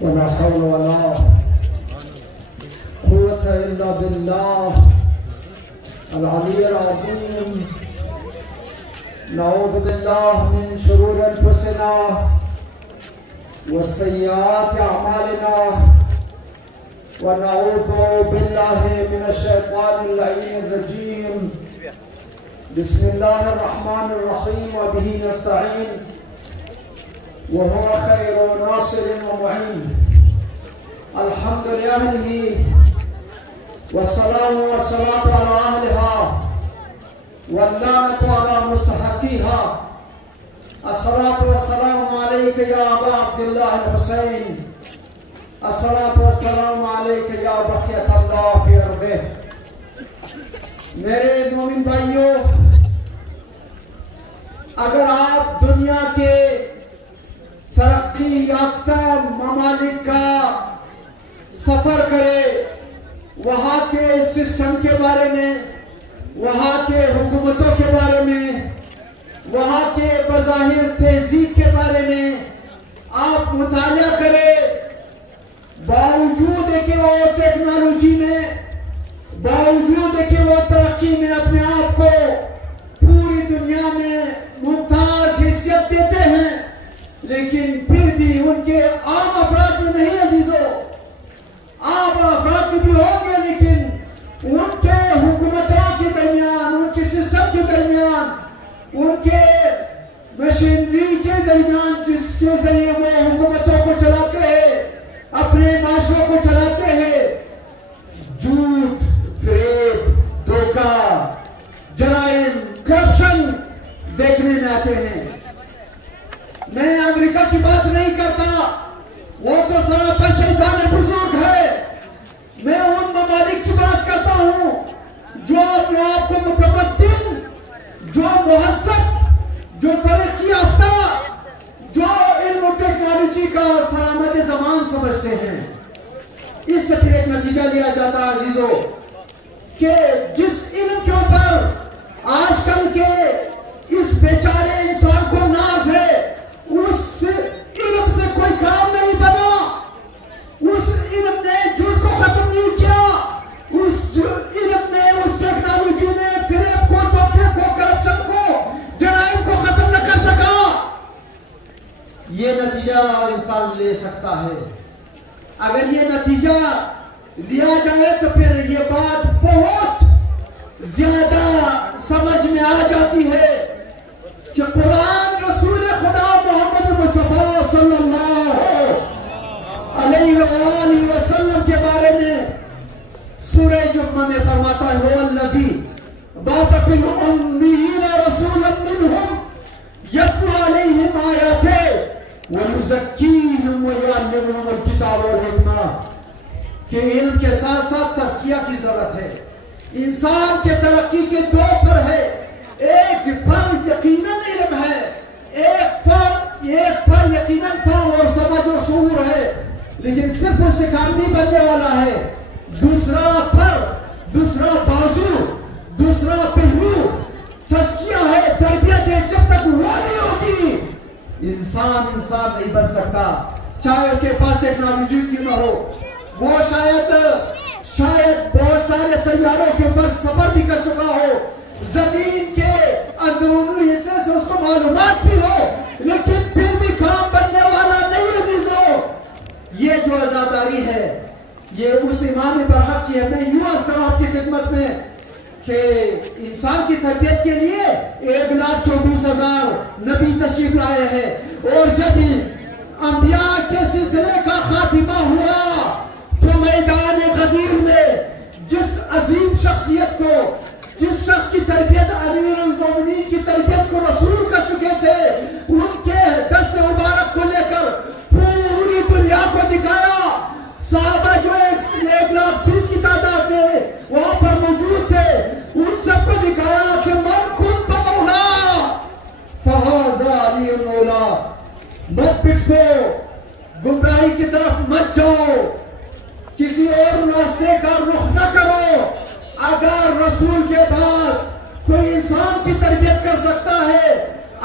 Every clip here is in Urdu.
ولا حول ولا قوة إلا بالله العلي العظيم. نعوذ بالله من شرور أنفسنا وسيئات أعمالنا، ونعوذ بالله من الشيطان اللعين الرجيم. بسم الله الرحمن الرحيم وبه نستعين، وهو خير ناصر ومعين. الحمد لأهله والسلام والصلاة على أهلها واللعنة على مستحقيها. الصلاة والسلام عليك يا أبا عبد الله الحسين، الصلاة والسلام عليك يا بقية الله في أرضه. میرے مومن بھائیوں، اگر آپ دنیا کے ترقی یافتہ ممالک کا سفر کرے، وہاں کے سسٹم کے بارے میں، وہاں کے حکومتوں کے بارے میں، وہاں کے بظاہر تہذیب کے بارے میں آپ مطالعہ کرے، باوجود ہے کہ وہ ٹیکنالوجی میں، باوجود ہے کہ وہ ترقی میں اپنے آپ کو پوری دنیا میں ممتاز حیثیت دیتے ہیں، لیکن پھر بھی ان کے عام افراد میں نہیں عزیزو، عام افراد میں بھی ہوں گے، لیکن ان کے حکومتوں کے درمیان، ان کے سسٹم کے درمیان، ان کے مشینری کے درمیان جس کے ذریعے وہ حکومتوں کو چلاتے ہیں، اپنے معاشروں کو چلاتے ہیں، جھوٹ، فریب، دھوکہ، جرائم، کرپشن دیکھنے میں آتے ہیں۔ میں امریکہ کی بات نہیں کرتا، وہ تو سراپا شیطان بزرگ ہے۔ میں ان ممالک کی بات کرتا ہوں جو اپنے آپ کو متمدن، جو مہذب، جو ترقی یافتہ، جو علم و ٹیکنالوجی کا سرآمد زمان سمجھتے ہیں۔ اس سے پھر ایک نتیجہ لیا جاتا ہے عزیزو کہ جس علم کے اوپر آج کل کے اس بیچارے انسان کو ناز ہے، اس علم سے کوئی کام نہیں بنا، اس علم نے جھوٹ کو ختم نہیں کیا، اس علم نے، اس ٹیکنالوجی نے فریب کو، دھوکے کو، کرپشن کو، جرائم کو ختم نہ کر سکا۔ یہ نتیجہ انسان لے سکتا ہے۔ اگر یہ نتیجہ لیا جائے تو پھر یہ بات بہت زیادہ سمجھ میں آ جاتی ہے کہ قرآن رسول خدا محمد مصطفیٰ صلی اللہ علیہ وآلہ وسلم کے بارے میں سورہ جمعہ میں فرماتا ہے هو الذی بعث فی الأمیین رسولا منہم یتلو علیہم آیاتہ ویزکیہم ویعلمہم الکتاب والحکمہ، کہ علم کے ساتھ ساتھ تزکیہ کی ضرورت ہے۔ انسان کے ترقی کے دو پر ہے، ایک پر یقیناً علم ہے، ایک پر یقیناً فہم اور سمجھ و شعور ہے، لیکن صرف اسے کام نہیں بننے والا ہے۔ دوسرا پر، دوسرا بازو، دوسرا پہلو تزکیہ ہے، تربیت ہے۔ جب تک وہ نہیں ہوتی انسان نہیں بن سکتا، چاہے اس کے پاس ٹیکنالوجی کی نہ ہو۔ وہ شاید بہت سارے سیاروں کے اوپر سفر بھی کر چکا ہو، زمین کے اندرونی حصے سے اس کو معلومات بھی ہو، لیکن پھر بھی کام بننے والا نہیں عزیزو۔ یہ جو عزاداری ہے، یہ اس امام برحق کی ہے۔ میں یوں عرض کروں آپ کی خدمت میں کہ انسان کی تربیت کے لیے 1,24,000 نبی تشریف لائے ہیں، اور جب انبیاء کے سلسلے کا خاتمہ ہوا تو میدان غدیر میں جس عظیم شخصیت کو، جس شخص کی تربیت امیر المومنین کی تربیت کو رسول کر چکے تھے، ان کے دست مبارک کو لے کر پوری دنیا کو دکھایا۔ صحابہ جو 1,20,000 کی تعداد میں وہاں پر موجود تھے، ان سب کو دکھایا کہ من کنت مولا فہذا علی المولا۔ مت پچھو، گمراہی کی طرف مت جاؤ، کسی اور راستے کا رخ نہ کرو۔ اگر رسول کے بعد کوئی انسان کی تربیت کر سکتا ہے،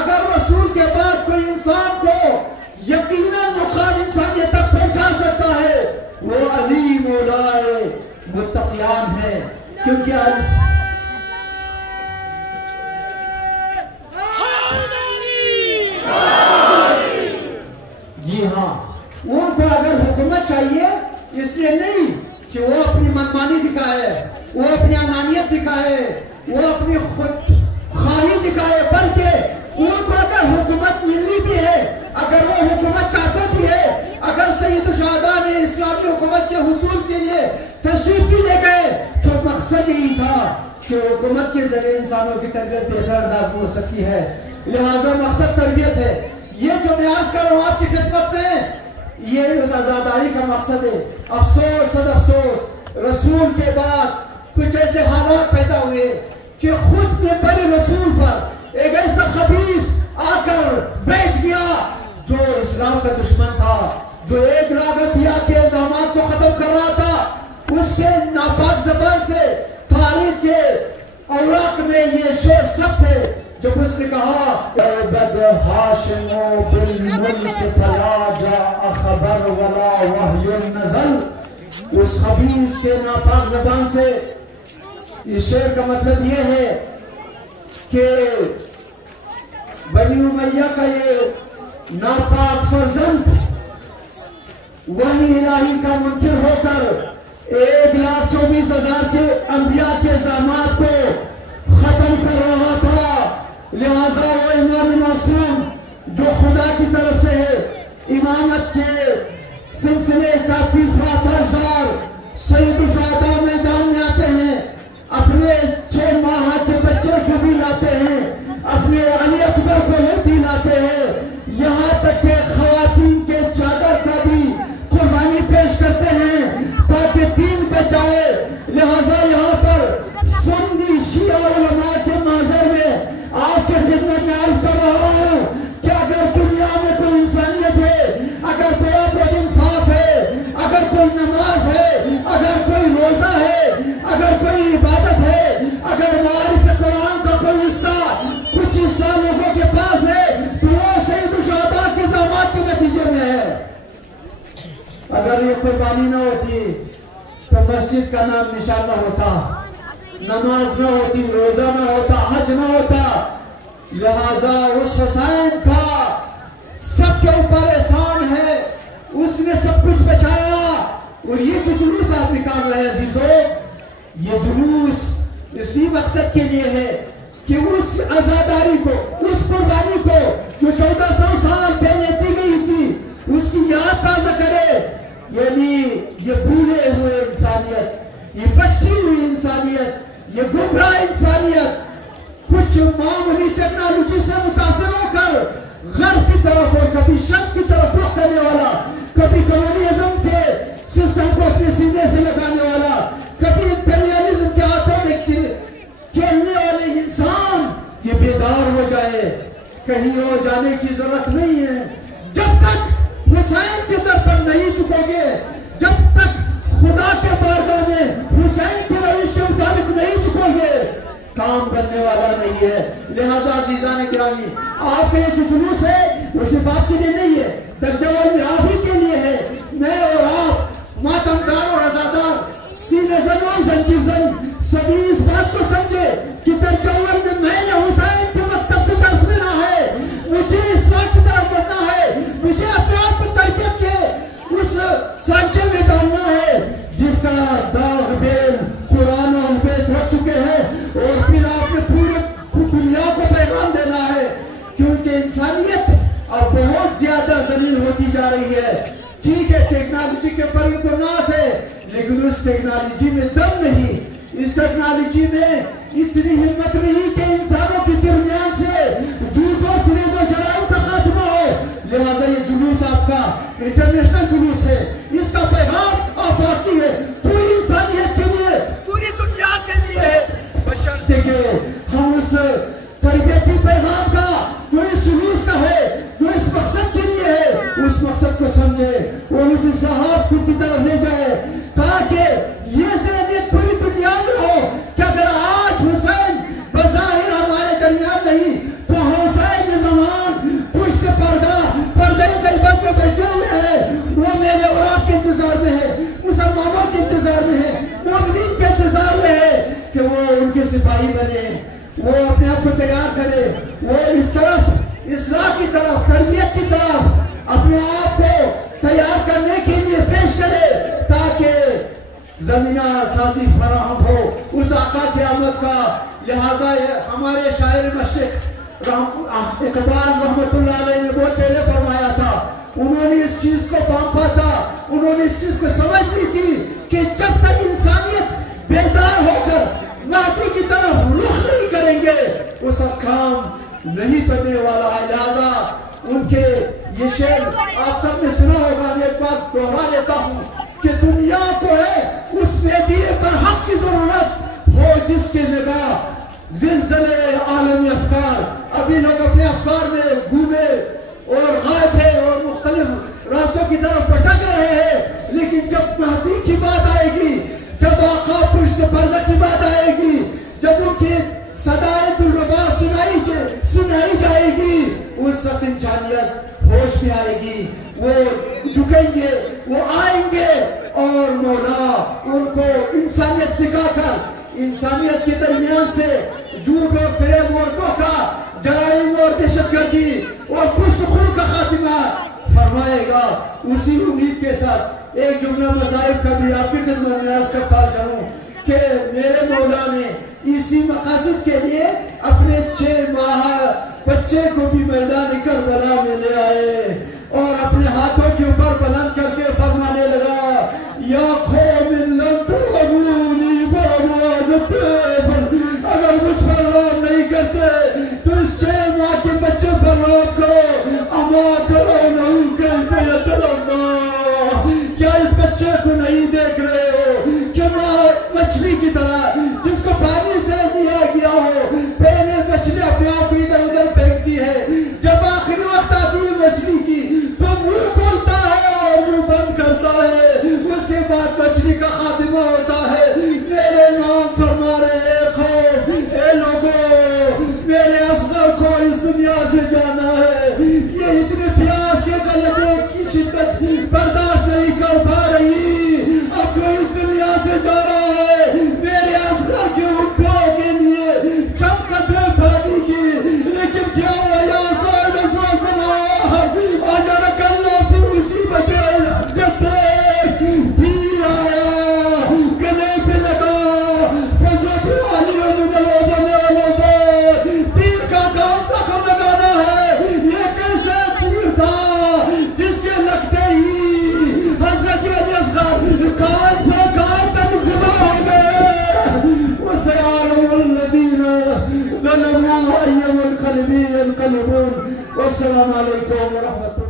اگر رسول کے بعد کوئی انسان کو یقیناً مقام انسانیت تک پہنچا سکتا متقیان ہیں، کیونکہ جی ہاں ان کو اگر حکومت چاہیے اس لیے نہیں کہ وہ اپنی منمانی دکھائے، وہ اپنی انانیت دکھائے، وہ اپنی خود خواہی دکھائے، بلکہ ان کو اگر حکومت ملی بھی ہے، اگر وہ حکومت چاہتے بھی ہے، اگر سید الشہداء نے اسلامی حکومت کے حصول کے لیے تشریف بھی لے گئے تو مقصد یہی تھا کہ حکومت کے ذریعے انسانوں کی تربیت بہتر انداز میں ہو سکتی ہے، لہٰذا مقصد تربیت ہے۔ یہ جو میں عرض کر رہا ہوں آپ کی خدمت میں، یہ اس آزاداری کا مقصد ہے۔ افسوس صد افسوس رسول کے بعد کچھ ایسے حالات پیدا ہوئے کہ خود میں بڑے رسول پر ایک ایسا خبیث آ کر بیٹھ گیا جو اسلام کا دشمن تھا، جو ایک راغبیہ کے الزامات کو ختم کر رہا تھا، اس کے ناپاک زبان سے تاریخ کے اوراق میں یہ شعر سب تھے جب اس نے کہا بد ہاشم بالملک فلا جاء خبر ولا وحی نزل، اس خبیث کے ناپاک زبان سے اس شعر کا مطلب یہ ہے کہ بنی امیہ کا یہ ناپاک فرزند وحی الہی کا منکر ہو کر 1,24,000 کے انبیاء کے الزامات کو ختم کر رہا تھا، لہذا وہ امام معصوم جو خدا کی طرف سے ہے، امامت کے سلسلے کا تیسرا تاجدار سید الشہداء میدان میں آتے ہیں، اپنے 6 ماہ کے بچے کو بھی لاتے ہیں، اپنے علی اکبر کو بھی لاتے ہیں، یہاں تک کہ خواتین کے چادر کا بھی قربانی پیش کرتے ہیں تاکہ دین بچائے۔ لہذا یہاں پر سنی شیعہ علماء کے معذر میں آپ کے خدمت میں عرض کر رہا ہوں کہ اگر دنیا میں کوئی انسانیت ہے، اگر کوئی عدل انصاف ہے، اگر کوئی نماز ہے، اگر کوئی روزہ ہے، اگر کوئی عبادت ہے، اگر معارف قرآن کا کوئی حصہ کچھ حصہ لوگوں کے پاس ہے تو وہ سید الشہداء کے الزامات کے نتیجے میں ہے۔ اگر یہ قربانی نہ ہوتی تو مسجد کا نام نشان نہ ہوتا، نماز نہ ہوتی، روزہ نہ ہوتا، حج نہ ہوتا، لہذا اس حسین کا سب کے اوپر احسان ہے، اس نے سب کچھ بچایا۔ اور یہ جو جلوس آپ نکال رہے ہیں عزیزو، یہ جلوس اسی مقصد کے لیے ہے کہ اس عزاداری کو، اس قربانی کو جو 1400 سال پہلے دی گئی تھی اس کی یاد تازہ کرے، یعنی یہ بھولے ہوئے انسانیت، یہ بچتی ہوئی انسانیت، یہ گمراہ انسانیت کچھ معمولی ٹیکنالوجی سے متاثر ہو کر غرب کی طرف اور کبھی شرق کی طرف رخ کرنے والا، کبھی کمیونزم کے سسٹم کو اپنے سینے سے لگانے والا، کبھی امپیریلزم کے ہاتھوں میں کھیلنے والے انسان یہ بیدار ہو جائے۔ کہیں اور جانے کی ضرورت نہیں ہے، جب تک حسین کے در پر نہیں چکو گے، جب تک خدا کے بارگاہ میں حسین کے روش کے مطابق نہیں چکو گے، کام کرنے والا نہیں ہے۔ لہذا عزیزان گرامی، آپ کے جو جلوس ہے وہ صرف آپ کے لیے نہیں ہے، درجہ میں آپ ہی کے لیے ہے۔ میں اور آپ ماتمدار اور عزادار سینے زن اور زنجیر زن سبھی اس بات کو سمجھے کہ درجہ میں میں نے حسین کے مکتب سے درس لینا ہے، مجھے اس وقت کی طرف بڑھنا ہے، مجھے اپنے آپ کو تربیت کے اس سانچے میں ڈالنا ہے جس کا داغ بیل قرآن و بیت رکھ چکے ہیں، اور پھر آپ نے پورے دنیا کو پیغام دینا ہے، کیونکہ انسانیت اب بہت زیادہ ذلیل ہوتی جا رہی ہے۔ ٹھیک ہے ٹیکنالوجی کے پر ان کو ناز ہے، لیکن اس ٹیکنالوجی میں دم نہیں، اس ٹیکنالوجی میں اتنی ہمت نہیں کہ انسانوں کے درمیان سے جھوٹ و فریب و جرائم کا خاتمہ ہو۔ لہٰذا یہ جلوس آپ کا انٹرنیشنل جلوس ہے، اس کا پیغام آفاقی ہے، پوری انسانیت کے لیے، پوری دنیا کے لیے، بشرطے کہ ہم اس تربیتی پیغام کا جو اس جلوس کا ہے، جو اس مقصد کے لیے ہے، اس مقصد کو سمجھے اور اس اصلاحات خود کی طرف لے جائے، تاکہ یہ ذہنیت پوری دنیا میں ہو کہ اگر آج حسین بظاہر ہمارے درمیان نہیں تو حسین زمان پشت پردے غیبت میں بیٹھے ہوئے ہیں، وہ میرے اور آپ کے انتظار میں ہے، مسلمانوں کے انتظار میں ہے، وہ انتظار میں ہے کہ وہ ان کے سپاہی بنے، وہ اپنے آپ کو تیار کرے، وہ اس طرف اصلاح کی طرف، تربیت کی طرف اپنے آپ کو تیار کرنے کے لیے پیش کرے، تاکہ زمینہ سازی فراہم ہو اس آقا قیامت کا۔ لہٰذا ہمارے شاعر مشرق اقبال رحمت اللہ علیہ نے بہت پہلے فرمایا تھا، انہوں نے اس چیز کو پانپا تھا، انہوں نے اس چیز کو سمجھ لی تھی کہ جب تک انسانیت بیدار ہو کر مہدی کی طرف رخ نہیں کریں گے اس کا کام نہیں بننے والا ہے۔ لہٰذا ان کے یہ شعر آپ سب نے سنا ہوگا، میں ایک بات دوہرا لیتا ہوں کہ دنیا کو ہے اس مہدی پر حق کی ضرورت ہو جس کے نگاہ زلزلے عالمی افکار۔ ابھی لوگ اپنے افکار میں گھومے اور غائب ہے اور مختلف راستوں کی طرف بھٹک رہے ہیں، لیکن جب مہدی کی بات آئے گی، جب آقا پشت پردہ کی بات آئے گی، جب ان کی صدائے دلربا سنائی جائے گی، اس وقت انسانیت ہوش میں آئے گی، وہ جھکیں گے، وہ آئیں گے اور مولا ان کو انسانیت سکھا کر انسانیت کے درمیان سے جھوٹ اور فریب اور دھوکہ، جرائم اور دہشت گردی اور کشت خون کا خاتمہ فرمائے گا۔ اسی امید کے ساتھ ایک جملہ مصائب کا بھی آپ کی خدمت میں عرض کرتا جاؤں کہ میرے مولا نے اسی مقاصد کے لیے اپنے 6 ماہ بچے کو بھی میدان کربلا میں لے آئے اور اپنے ہاتھوں کے اوپر بلند کر کے فرمانے لگا، یا قوم لم ترحمونی فرمازت، اگر مجھ پر رحم نہیں کرتے تو اس 6 ماہ کے بچے پر رحم کرو۔ اما ترونہ کیف یترون، کیا اس بچے کو نہیں دیکھ رہے ہو کہ مچھلی کی طرح جس کو پانی سے لیا گیا ہو، پہلے مچھلی اپنے آپ ادھر ادھر پھینکتی ہے، جب آخری وقت آتی ہے مچھلی کی تو منہ کھولتا ہے اور منہ بند کرتا ہے، اس کے بعد مچھلی کا خاتمہ ہوتا ہے۔ میرے نام فرما رہے قوم، اے لوگوں، میرے اصغر کو اس دنیا سے جانا ہے، یہ اتنے پیاس کے غلبے کی شدت برداشت نہیں کر پا رہی، اب جو اس دنیا سے جا رہا ہے میرے اصغر کے اٹھوں کے لیے چند قدرے پانی کی، لیکن کیا ہوا یا صاحب زلزلہ اجرک اللہ فی مصیبت جدک، تیر آیا گلے پہ لگا فضب علی تیر کا کام زخم لگانا ہے، یہ کیسے تیر تھا جس کے لگتے ہی حضرت علی اصغر کان سے کان تک زبا گئے۔ وسيعلم الذين ظلموا أي منقلب ينقلبون۔ والسلام عليكم ورحمة الله۔